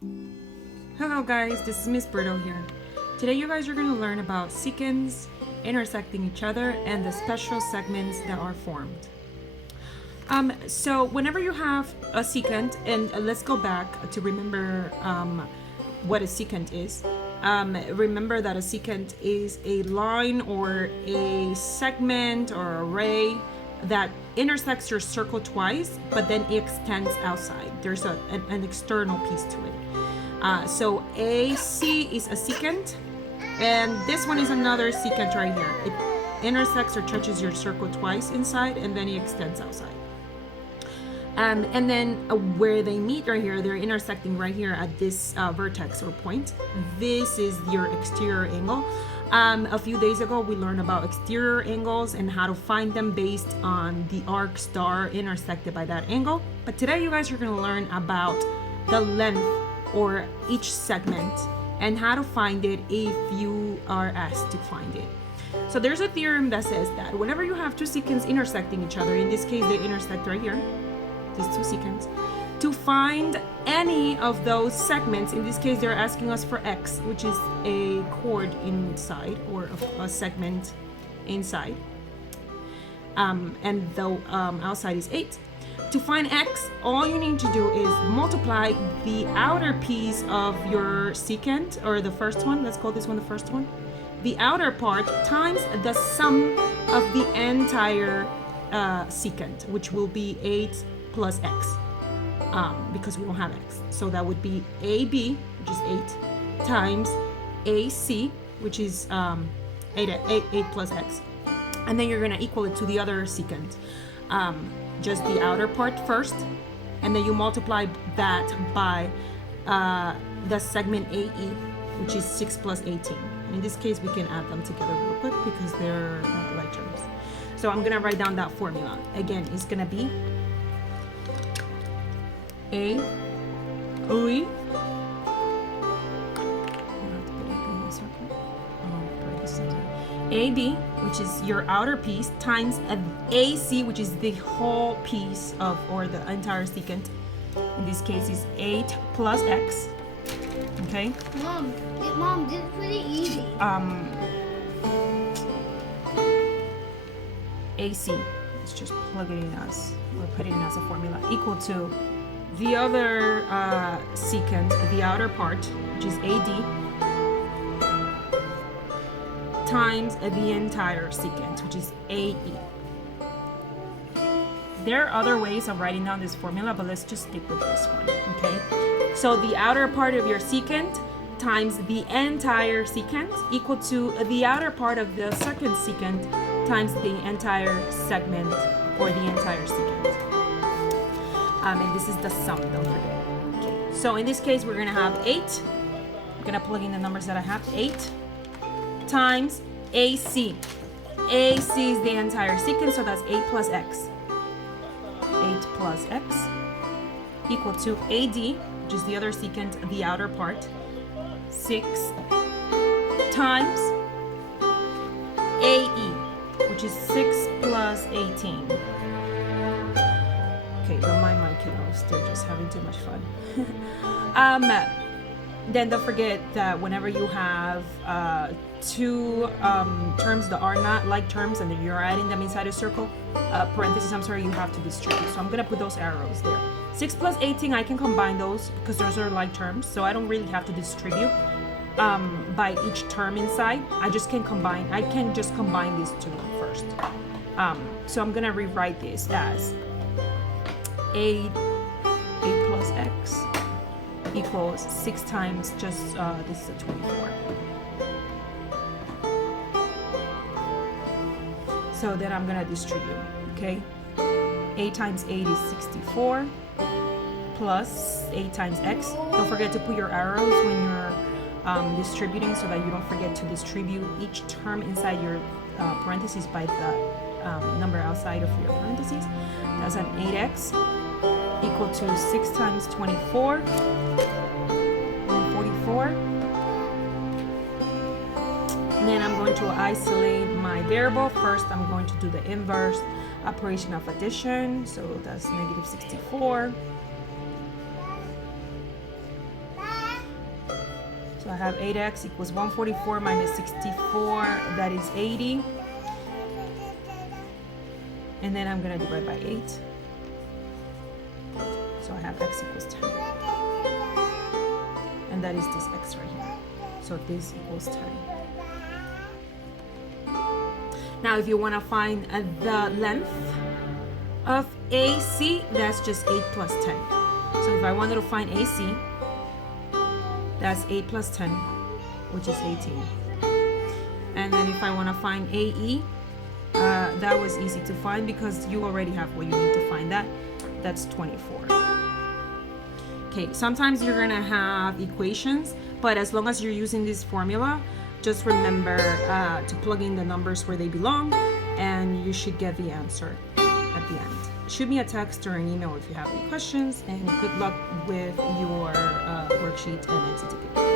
Hello guys, this is Miss Brito here. Today you guys are going to learn about secants intersecting each other and the special segments that are formed. So whenever you have a secant, and let's go back to remember what a secant is. Remember that a secant is a line or a segment or array that intersects your circle twice, but then it extends outside. There's an external piece to it. So AC is a secant, and this one is another secant right here. It intersects or touches your circle twice inside, and then it extends outside. And then where they meet right here, they're intersecting right here at this vertex or point. This is your exterior angle. A few days ago, we learned about exterior angles and how to find them based on the arc star intersected by that angle. But today, you guys are going to learn about the length or each segment and how to find it if you are asked to find it. So there's a theorem that says that whenever you have two secants intersecting each other, in this case, they intersect right here, these two secants, to find any of those segments, in this case they're asking us for x, which is a chord inside or a segment inside, and the outside is 8. To find x, all you need to do is multiply the outer piece of your secant, or the first one, let's call this one the first one, the outer part times the sum of the entire secant, which will be 8 plus x, because we don't have x. So that would be AB, which is 8, times AC, which is 8 plus x. And then you're going to equal it to the other secant. Just the outer part first, and then you multiply that by the segment AE, which is 6 plus 18. And in this case, we can add them together real quick because they're like terms. So I'm going to write down that formula. Again, it's going to be AB, which is your outer piece, times AC, which is the whole piece of, or the entire secant. In this case is 8 plus x. Okay? Mom, this is pretty easy. AC, let's just plug it in as, or put it in as a formula, equal to the other secant, the outer part, which is AD, times the entire secant, which is AE. There are other ways of writing down this formula, but let's just stick with this one, okay? So the outer part of your secant times the entire secant equal to the outer part of the second secant times the entire segment or the entire secant. And this is the sum, don't forget. Okay. So in this case, we're gonna have 8. I'm gonna plug in the numbers that I have, 8 times AC. AC is the entire secant, so that's 8 plus x. 8 plus x equal to AD, which is the other secant, the outer part, 6 times AE, which is 6 plus 18. Okay, don't mind my kiddos, they're just having too much fun. Then don't forget that whenever you have two terms that are not like terms and then you're adding them inside a circle, parentheses, I'm sorry, you have to distribute. So I'm going to put those arrows there. 6 plus 18, I can combine those because those are like terms. So I don't really have to distribute by each term inside. I can just combine these two first. So I'm going to rewrite this as 8 plus x equals 6 times just, this is a 24. So then I'm gonna distribute, okay? 8 times 8 is 64, plus 8 times x. Don't forget to put your arrows when you're distributing so that you don't forget to distribute each term inside your parentheses by the number outside of your parentheses. That's an 8x equal to 6 times 24, 44. And then I'm going to isolate my variable. First, I'm going to do the inverse operation of addition. So that's negative 64 So I have 8x equals 144 minus 64, that is 80. And then I'm gonna divide by 8. So I have x equals 10. And that is this x right here. So this equals 10. Now if you wanna find the length of AC, that's just 8 plus 10. So if I wanted to find AC, that's 8 plus 10, which is 18. And then if I want to find AE, that was easy to find because you already have what you need to find that. That's 24. Okay, sometimes you're going to have equations, but as long as you're using this formula, just remember to plug in the numbers where they belong, and you should get the answer at the end. Shoot me a text or an email if you have any questions, and good luck with your worksheet and exit ticket.